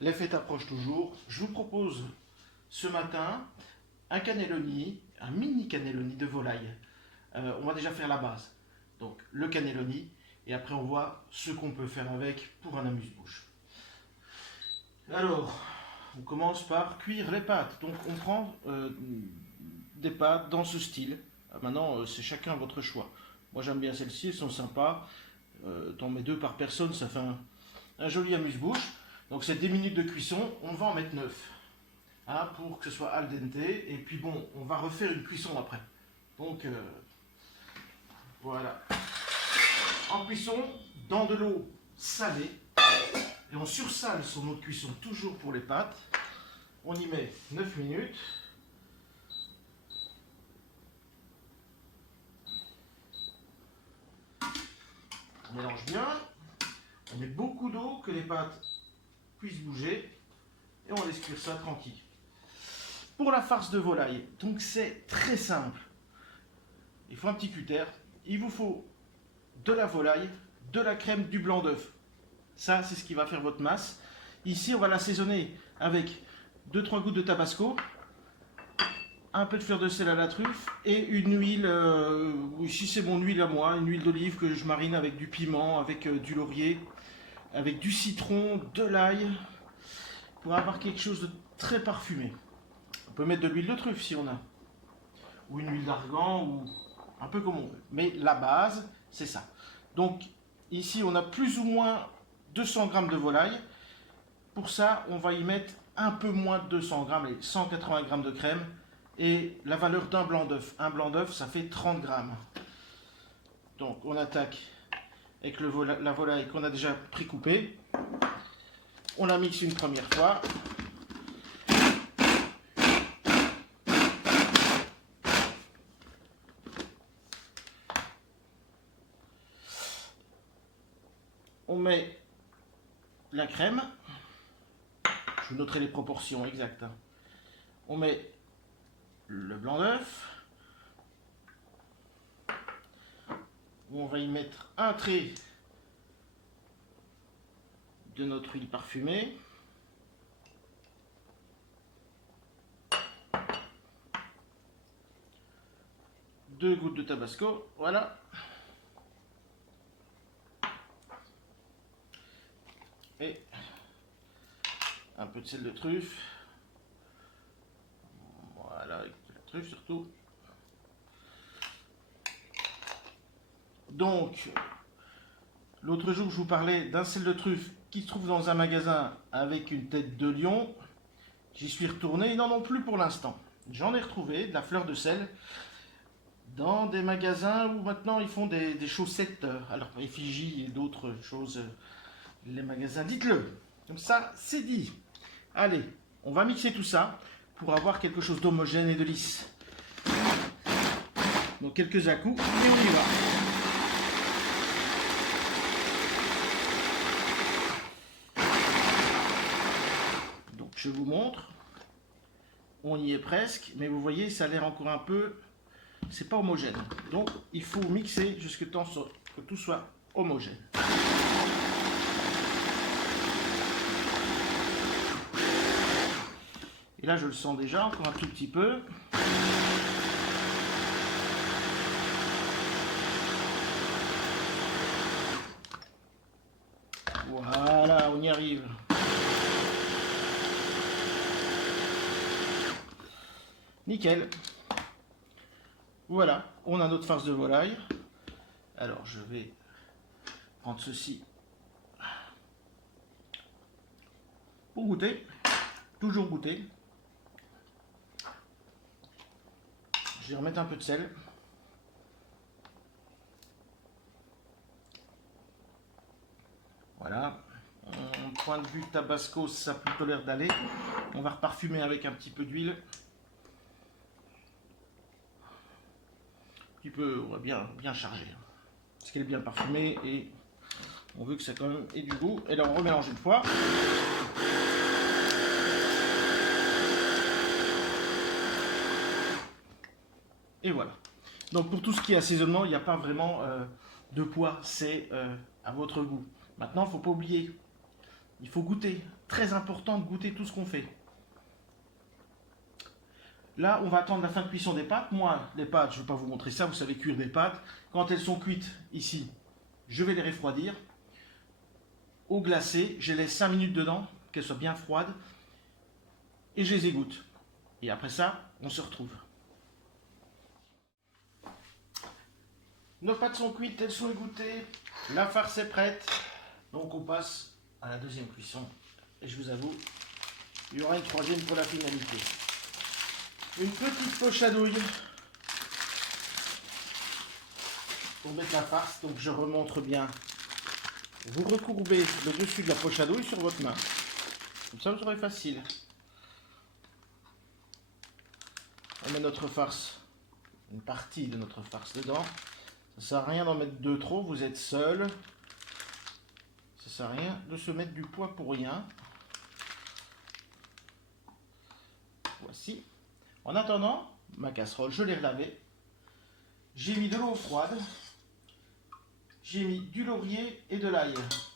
Les fêtes approchent toujours. Je vous propose ce matin un cannelloni, un mini cannelloni de volaille. On va déjà faire la base. Donc le cannelloni et après on voit ce qu'on peut faire avec pour un amuse-bouche. Alors, on commence par cuire les pâtes. Donc on prend des pâtes dans ce style. Maintenant, c'est chacun votre choix. Moi j'aime bien celles-ci, elles sont sympas. T'en mets 2 par personne, ça fait un joli amuse-bouche. Donc c'est 10 minutes de cuisson, on va en mettre 9. Hein, pour que ce soit al dente. Et puis bon, on va refaire une cuisson après. Donc voilà. En cuisson, dans de l'eau salée. Et on sursale son eau de cuisson toujours pour les pâtes. On y met 9 minutes. On mélange bien. On met beaucoup d'eau, que les pâtes puissent bouger. Et on laisse cuire ça tranquille. Pour la farce de volaille, donc c'est très simple. Il faut un petit cutter. Il vous faut de la volaille, de la crème, du blanc d'œuf. Ça, c'est ce qui va faire votre masse. Ici, on va l'assaisonner avec 2-3 gouttes de tabasco, un peu de fleur de sel à la truffe et une huile, ici c'est mon huile à moi, une huile d'olive que je marine avec du piment, avec du laurier, avec du citron, de l'ail, pour avoir quelque chose de très parfumé. On peut mettre de l'huile de truffe si on a, ou une huile d'argan, ou un peu comme on veut. Mais la base, c'est ça. Donc ici, on a plus ou moins 200 g de volaille. Pour ça, on va y mettre un peu moins de 200 g, et 180 g de crème. Et la valeur d'un blanc d'œuf. Un blanc d'œuf, ça fait 30 g. Donc on attaque avec la volaille qu'on a déjà pré-coupée. On la mixe une première fois. On met la crème. Je vous noterai les proportions exactes. On met le blanc d'œuf. On va y mettre un trait de notre huile parfumée. Deux gouttes de tabasco, voilà. Et un peu de sel de truffe. Voilà, avec de la truffe surtout. Donc, l'autre jour, je vous parlais d'un sel de truffe qui se trouve dans un magasin avec une tête de lion. J'y suis retourné, ils n'en ont plus pour l'instant. J'en ai retrouvé de la fleur de sel dans des magasins où maintenant ils font des chaussettes, alors effigie et d'autres choses, les magasins, dites-le. Comme ça, c'est dit. Allez, on va mixer tout ça pour avoir quelque chose d'homogène et de lisse. Donc quelques à-coups et on y va. Donc je vous montre. On y est presque, mais vous voyez, ça a l'air encore un peu... C'est pas homogène. Donc il faut mixer jusqu'à temps que tout soit homogène. Et là je le sens déjà encore un tout petit peu. Voilà, on y arrive. Nickel. Voilà, on a notre farce de volaille. Alors je vais prendre ceci pour goûter. Toujours goûter. Je vais remettre un peu de sel. Voilà. Point de vue tabasco, ça a plutôt l'air d'aller. On va reparfumer avec un petit peu d'huile. Un petit peu, on va bien charger. Parce qu'elle est bien parfumée et on veut que ça quand même ait du goût. Et là on remélange une fois. Et voilà. Donc pour tout ce qui est assaisonnement, il n'y a pas vraiment de poids, c'est à votre goût. Maintenant, il ne faut pas oublier Il faut goûter. Très important de goûter tout ce qu'on fait. Là, on va attendre la fin de cuisson des pâtes. Moi, les pâtes, je ne vais pas vous montrer ça, vous savez cuire des pâtes. Quand elles sont cuites, ici, je vais les refroidir. Au glacé, je les laisse 5 minutes dedans, qu'elles soient bien froides. Et je les égoutte. Et après ça, on se retrouve. Nos pâtes sont cuites, elles sont égouttées. La farce est prête. Donc on passe à la deuxième cuisson. Et je vous avoue, il y aura une troisième pour la finalité. Une petite poche à douille pour mettre la farce. Donc je remontre bien. Vous recourbez le dessus de la poche à douille sur votre main. Comme ça vous aurez facile. On met notre farce, une partie de notre farce dedans. Ça ne sert à rien d'en mettre deux trop, vous êtes seul. Ça ne sert à rien de se mettre du poids pour rien. Voici. En attendant, ma casserole, je l'ai relavée. J'ai mis de l'eau froide. J'ai mis du laurier et de l'ail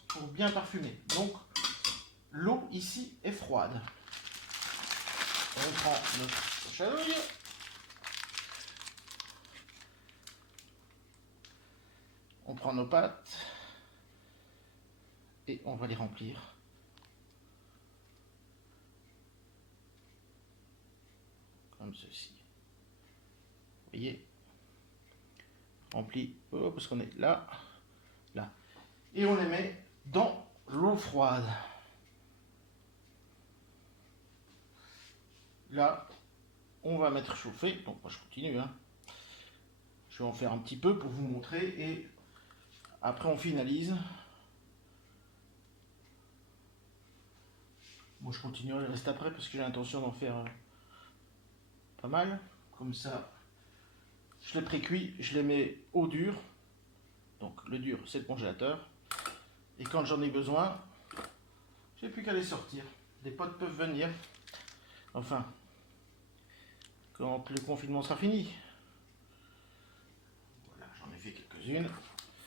pour bien parfumer. Donc, l'eau ici est froide. On prend notre poche à douille. On prend nos pâtes et on va les remplir. Comme ceci. Vous voyez? Rempli. Oh, parce qu'on est là. Là. Et on les met dans l'eau froide. Là, on va mettre chauffer. Donc moi je continue. Hein. Je vais en faire un petit peu pour vous montrer et après on finalise. Moi je continuerai le reste après parce que j'ai l'intention d'en faire pas mal. Comme ça, je les pré-cuis, je les mets au dur. Donc le dur c'est le congélateur. Et quand j'en ai besoin, j'ai plus qu'à les sortir. Des potes peuvent venir. Enfin, quand le confinement sera fini. Voilà, j'en ai fait quelques-unes.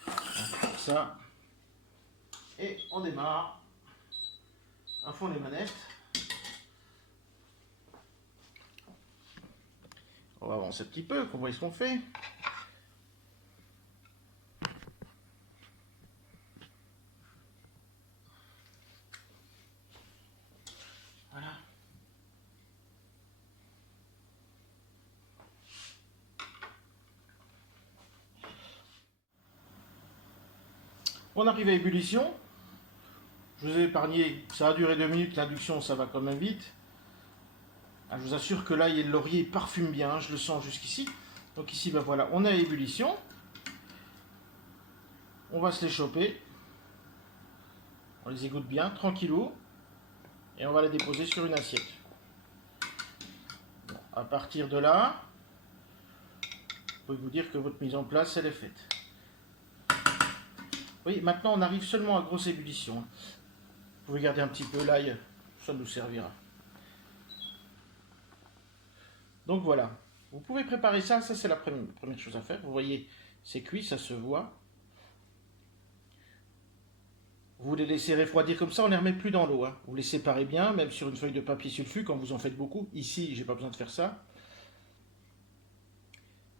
Comme ça. Et on démarre. À fond les manettes. On va avancer un petit peu, qu'on voit ce qu'on fait. Voilà. On arrive à ébullition. Je vous ai épargné, ça a duré 2 minutes, l'induction ça va quand même vite. Je vous assure que l'ail et le laurier parfument bien, je le sens jusqu'ici. Donc ici, ben voilà, on est à ébullition. On va se les choper. On les égoutte bien, tranquillou. Et on va les déposer sur une assiette. Bon, à partir de là, je peux vous dire que votre mise en place, elle est faite. Oui, maintenant on arrive seulement à grosse ébullition. Vous pouvez garder un petit peu l'ail, ça nous servira. Donc voilà, vous pouvez préparer ça, ça c'est la première chose à faire. Vous voyez, c'est cuit, ça se voit. Vous les laissez refroidir comme ça, on ne les remet plus dans l'eau. Hein. Vous les séparez bien, même sur une feuille de papier sulfu quand vous en faites beaucoup. Ici, j'ai pas besoin de faire ça.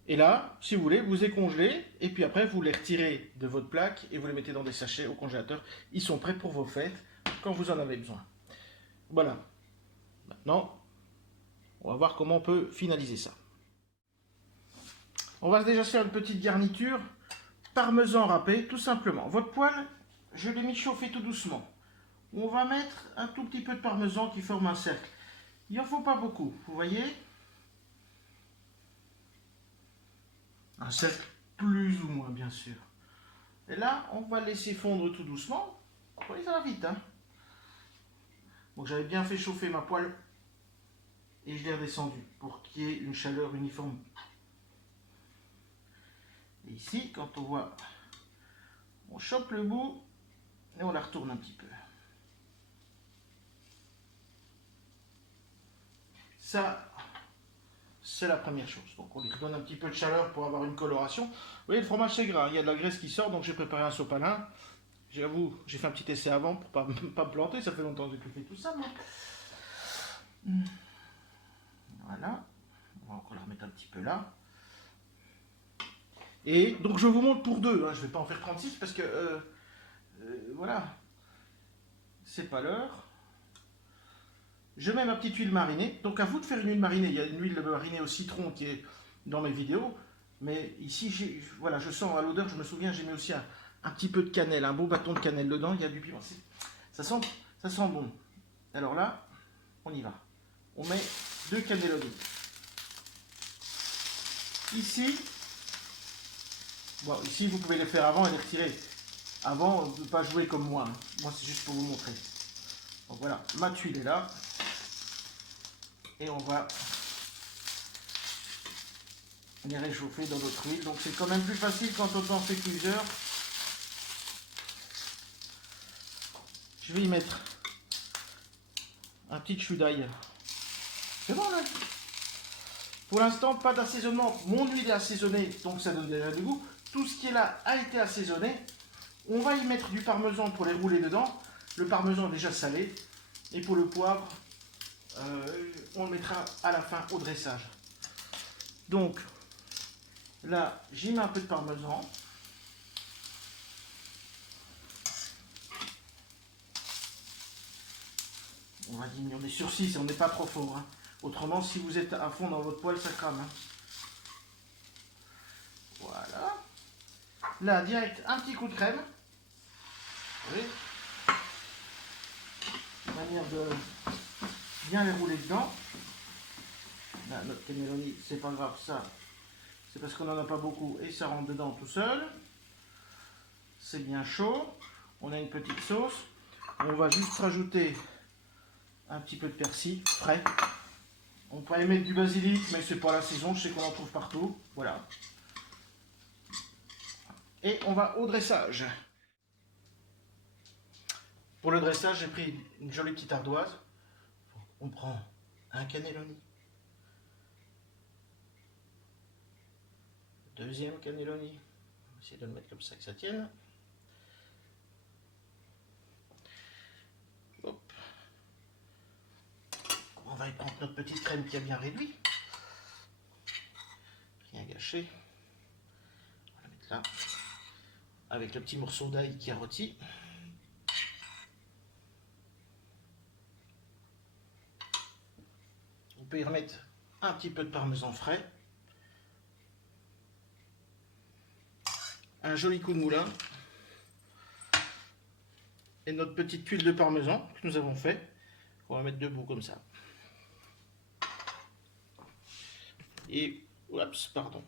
Et là, si vous voulez, vous les congelez et puis après vous les retirez de votre plaque et vous les mettez dans des sachets au congélateur. Ils sont prêts pour vos fêtes quand vous en avez besoin. Voilà. Maintenant, on va voir comment on peut finaliser ça. On va déjà faire une petite garniture. Parmesan râpé, tout simplement. Votre poêle, je l'ai mis chauffer tout doucement. On va mettre un tout petit peu de parmesan qui forme un cercle. Il n'en faut pas beaucoup, vous voyez? Un cercle plus ou moins, bien sûr. Et là, on va laisser fondre tout doucement. Vous voyez, ça va vite, hein? Donc j'avais bien fait chauffer ma poêle et je l'ai redescendu pour qu'il y ait une chaleur uniforme. Et ici, quand on voit, on chope le bout et on la retourne un petit peu. Ça, c'est la première chose. Donc on lui redonne un petit peu de chaleur pour avoir une coloration. Vous voyez, le fromage c'est gras, il y a de la graisse qui sort, donc j'ai préparé un sopalin. J'avoue, j'ai fait un petit essai avant pour pas me planter, ça fait longtemps que j'ai fait tout ça, moi. Voilà, on va encore la remettre un petit peu là. Et donc je vous montre pour deux, hein. Je ne vais pas en faire 36 parce que, voilà, c'est pas l'heure. Je mets ma petite huile marinée, donc à vous de faire une huile marinée. Il y a une huile marinée au citron qui est dans mes vidéos, mais ici, voilà, je sens à l'odeur, je me souviens, j'ai mis aussi un petit peu de cannelle, un beau bâton de cannelle dedans, il y a du piment. Ça sent bon. Alors là, on y va. On met 2 cannelloni. Ici, bon, ici vous pouvez les faire avant et les retirer. Avant, ne pas jouer comme moi. Moi, c'est juste pour vous montrer. Donc voilà, ma tuile est là. Et on va les réchauffer dans notre huile. Donc c'est quand même plus facile quand on en fait plusieurs. Je vais y mettre un petit chou d'ail. C'est bon là. Pour l'instant, pas d'assaisonnement. Mon huile est assaisonnée, donc ça donne déjà du goût. Tout ce qui est là a été assaisonné. On va y mettre du parmesan pour les rouler dedans. Le parmesan est déjà salé. Et pour le poivre, on le mettra à la fin au dressage. Donc là, j'y mets un peu de parmesan. On va diminuer, on est sur 6 et on n'est pas trop fort. Hein. Autrement, si vous êtes à fond dans votre poêle, ça crame. Hein. Voilà. Là, direct, un petit coup de crème. Vous voyez, manière de bien les rouler dedans. Là, notre cannelloni, c'est pas grave, ça. C'est parce qu'on n'en a pas beaucoup et ça rentre dedans tout seul. C'est bien chaud. On a une petite sauce. On va juste rajouter un petit peu de persil frais. On pourrait mettre du basilic, mais c'est pas la saison, je sais qu'on en trouve partout. Voilà. Et on va au dressage. Pour le dressage, j'ai pris une jolie petite ardoise. On prend un cannelloni. Deuxième cannelloni. On va essayer de le mettre comme ça que ça tienne. Hop. On va y prendre notre petite crème qui a bien réduit. Rien gâché. On va la mettre là. Avec le petit morceau d'ail qui a rôti. On peut y remettre un petit peu de parmesan frais. Un joli coup de moulin. Et notre petite tuile de parmesan que nous avons fait. On va mettre debout comme ça. Et, oups, pardon.